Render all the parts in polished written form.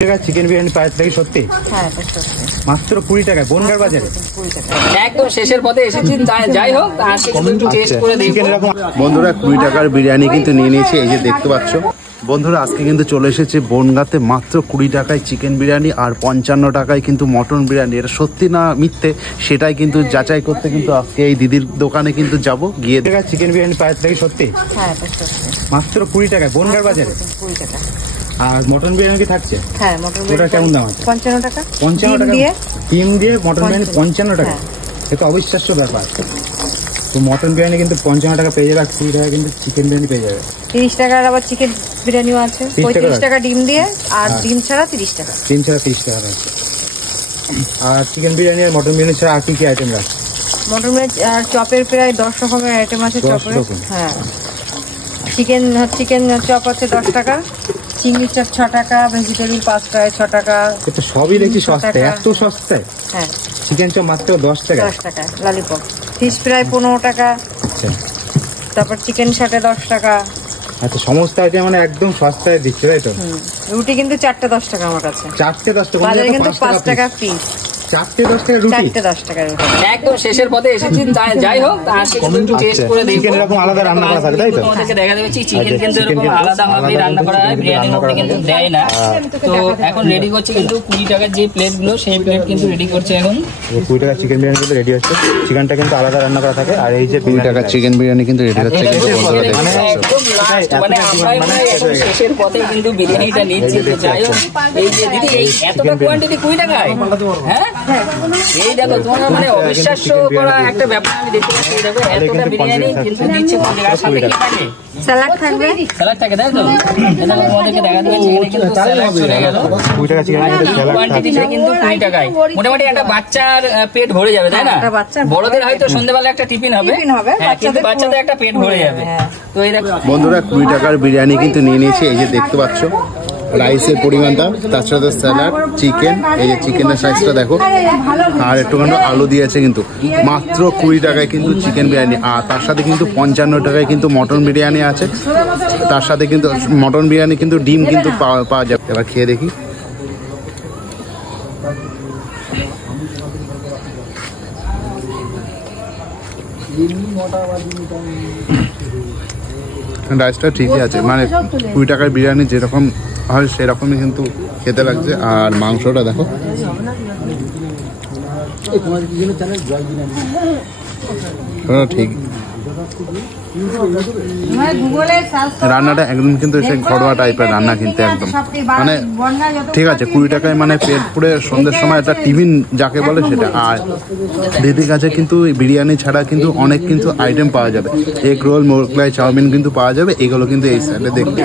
Chicken biryani পাওয়া যায় সত্যি? হ্যাঁ মাত্র 20 টাকায় বনগাঁর বাজারে। একদম শেষের পথে এসেছি, যাই হোক আজকে একটু টেস্ট করে দেখব। বন্ধুরা 20 টাকার বিরিয়ানি কিন্তু নিয়ে নিয়েছি, এই যে দেখতে পাচ্ছ বন্ধুরা। আজকে কিন্তু চলে এসেছে বনগাঁতে মাত্র 20 টাকায় চিকেন বিরিয়ানি আর 55 টাকায় কিন্তু মটন বিরিয়ানি। এটা সত্যি না মিথ্যে সেটাই কিন্তু যাচাই করতে কিন্তু আজকে এই দিদির দোকানে কিন্তু যাব গিয়ে। চিকেন বিরিয়ানি পাওয়া যায় সত্যি? হ্যাঁ মাত্র 20 টাকায় বনগাঁর বাজারে। 20 টাকা। আর মটন বিরিয়ানি কি থাকছে? হ্যাঁ মটন বিরিয়ানি কেমন দাম আছে? 55 টাকা। 55 টাকা ডিম দিয়ে মটন বিরিয়ানি 55 টাকা। হ্যাঁ। এটা অবিশ্বাস্য ব্যাপার। তো মটন বিরিয়ানি কিন্তু 55 টাকা পেয়ে যাবে, 20 টাকা কিন্তু চিকেন বিরিয়ানি পেয়ে যাবে। 30 টাকার আবার চিকেন বিরিয়ানিও আছে, 35 টাকা ডিম দিয়ে, আর ডিম ছাড়া 30 টাকা। ডিম ছাড়া 30 টাকা আছে। আর চিকেন বিরিয়ানি আর মটন বিরিয়ানি ছাড়া আর কি কি আইটেম আছে? মটন বিরিয়ানি আর চপের প্রায় 10 রকমের আইটেম আছে চপের। হ্যাঁ চিকেন চপ আছে 10 টাকা, চিংড়ি চপ 6 টাকা, ভেজিটেবল 5 টাকায় 6 টাকা। এটা সবই দেখি সস্তা, এত সস্তায়? হ্যাঁ চিকেন চপ মাত্র 10 টাকা। 10 টাকা ললিপপ। ফিশ ফ্রাই 15 টাকা। আচ্ছা তারপর চিকেন সাথে 10 টাকা। আচ্ছা সমস্ত আইটেম মানে একদম সস্তায় দিচ্ছে তাই তো? রুটি কিন্তু 4টে 10 টাকা আমার কাছে। 4টে 10 টাকা বাজারে কিন্তু 5 টাকা পিস। 4টে 10 টাকা রুটি? 4টে 10 টাকা রুটি। একদম শেষের পথে এসেছি, যাই হোক আজকে একটু টেস্ট করে দেখব। চিকেন এরকম আলাদা রান্না করা থাকে তাই তো? তোমাদেরকে দেখা যাচ্ছে চিকেন কিন্তু এরকম আলাদা ভাবে রান্না করা হয়, বিরিয়ানির মধ্যে কিন্তু দেয় না। তো এখন রেডি করছে কিন্তু 20 টাকার যে প্লেটগুলো সেই প্লেট কিন্তু রেডি করছে এখন। 20 টাকার চিকেন বিরিয়ানি কিন্তু রেডি হচ্ছে। চিকেনটা কিন্তু আলাদা রান্না করা থাকে। আর এই যে 20 টাকার চিকেন বিরিয়ানি কিন্তু রেডি হচ্ছে কিন্তু বন্ধুরা দেখতে পাচ্ছ। একদম লাস্ট মানে আমরা এখন শেষের পথে কিন্তু বিরিয়ানিটা নিচ্ছি। তো যাই হোক এই যে দিদি এতটা কোয়ান্টিটি 20 টাকায়? হ্যাঁ এই দেখো তোমার মানে অবিশ্বাস্য করা একটা ব্যাপার আমি দেখতে পাচ্ছি। দেখো এতটা বিরিয়ানি কিন্তু দিচ্ছে তোমাদের। আর সাথে কি থাকে? স্যালাড থাকবে। স্যালাড থাকে তাই তো? এটা তোমাদেরকে দেখা দিচ্ছি, এখানে কিন্তু স্যালাড চলে গেল। 20 টাকা চিকেন বিরিয়ানি কোয়ান্টিটিটা কিন্তু 20 টাকায় মোটামুটি একটা বাচ্চার পেট ভরে যাবে তাই না? বড়দের হয়তো সন্ধ্যাবেলা একটা টিফিন হবে, হ্যাঁ কিন্তু বাচ্চাদের একটা পেট ভরে যাবে। তো এই দেখো বন্ধুরা 20 টাকার বিরিয়ানি কিন্তু নিয়ে নিয়েছি, এই যে দেখতে পাচ্ছ। রাইসের পরিমাণটা, তার সাথে স্যালাড, চিকেন, এই যে চিকেনের সাইজটা দেখো, আর একটুখানি আলু দিয়েছে কিন্তু মাত্র 20 টাকায় কিন্তু চিকেন বিরিয়ানি। আর তার সাথে কিন্তু 55 টাকায় কিন্তু মটন বিরিয়ানি আছে। তার সাথে কিন্তু মটন বিরিয়ানি কিন্তু ডিম কিন্তু পাওয়া যাবে। এবার খেয়ে দেখি। রাইসটা ঠিকই আছে, মানে 20 টাকার বিরিয়ানি যেরকম হয় সেরকমই কিন্তু খেতে লাগছে। আর মাংসটা দেখো, ঠিক রান্নাটা একদম কিন্তু সেই ঘরোয়া টাইপের রান্না কিন্তু একদম মানে ঠিক আছে। 20 টাকায় মানে পেট পুরে সন্ধ্যের সময় একটা টিফিন যাকে বলে সেটা। আর দিদির কাছে কিন্তু বিরিয়ানি ছাড়া কিন্তু অনেক কিন্তু আইটেম পাওয়া যাবে। এগ রোল, মোগলাই, চাউমিন কিন্তু পাওয়া যাবে। এগুলো কিন্তু এই সাইডে দেখতে।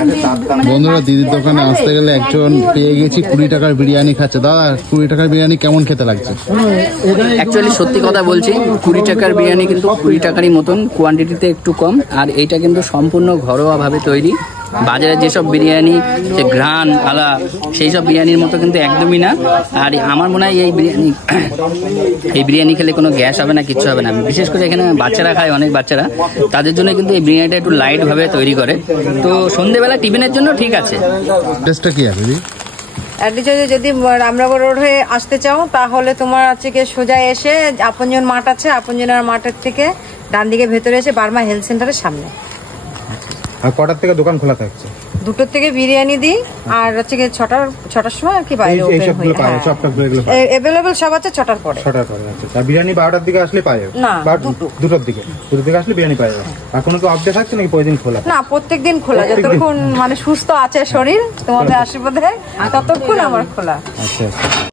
বন্ধুরা দিদির দোকানে আসতে গেলে একজন পেয়ে গেছি 20 টাকার বিরিয়ানি খাচ্ছে। দাদা 20 টাকার বিরিয়ানি কেমন খেতে লাগছে? অ্যাকচুয়ালি সত্যি কথা বলছি, 20 টাকার বিরিয়ানি কিন্তু 20 টাকারই মতন, কোয়ান্টিটিতে একটু কম। আর এইটা কিন্তু সম্পূর্ণ ঘরোয়াভাবে তৈরি। বাজারে যেসব বিরিয়ানি যে ঘ্রাণ আলা সেই সব বিরিয়ানির মতো কিন্তু একদমই না। আর আমার মনে হয় এই বিরিয়ানি খেলে কোনো গ্যাস হবে না, কিচ্ছু হবে না। বিশেষ করে এখানে বাচ্চারা খায়, অনেক বাচ্চারা, তাদের জন্য কিন্তু এই বিরিয়ানিটা একটু লাইট ভাবে তৈরি করে। তো সন্ধ্যেবেলা টিফিনের জন্য ঠিক আছে। টেস্টটা কি আছে দিদি? যদি রামনগর রোড হয়ে আসতে চাও তাহলে তোমার আছে কি সোজা এসে আপনজন মাঠ আছে, আপনজনের মাঠের থেকে ডান দিকে ভেতরে এসে বার্মা হেলথ সেন্টারের সামনে। আর কটার থেকে দোকান খোলা থাকছে? 2টোর থেকে বিরিয়ানি দিই, আর হচ্ছে কি 6টার সময় আর কি বাইরে অ্যাভেলেবেল সব আছে 6টার পরে। 6টার পরে আচ্ছা। বিরিয়ানি 12টার দিকে আসলে পাওয়া যাবে না? 2টোর দিকে আসলে বিরিয়ানি পাওয়া যাবে। আর কোনো কি আপডেট থাকছে নাকি প্রতিদিন খোলা? না, প্রত্যেকদিন খোলা। যতক্ষণ মানে সুস্থ আছে শরীর তোমাদের আশীর্বাদে ততক্ষণ আমার খোলা। আচ্ছা।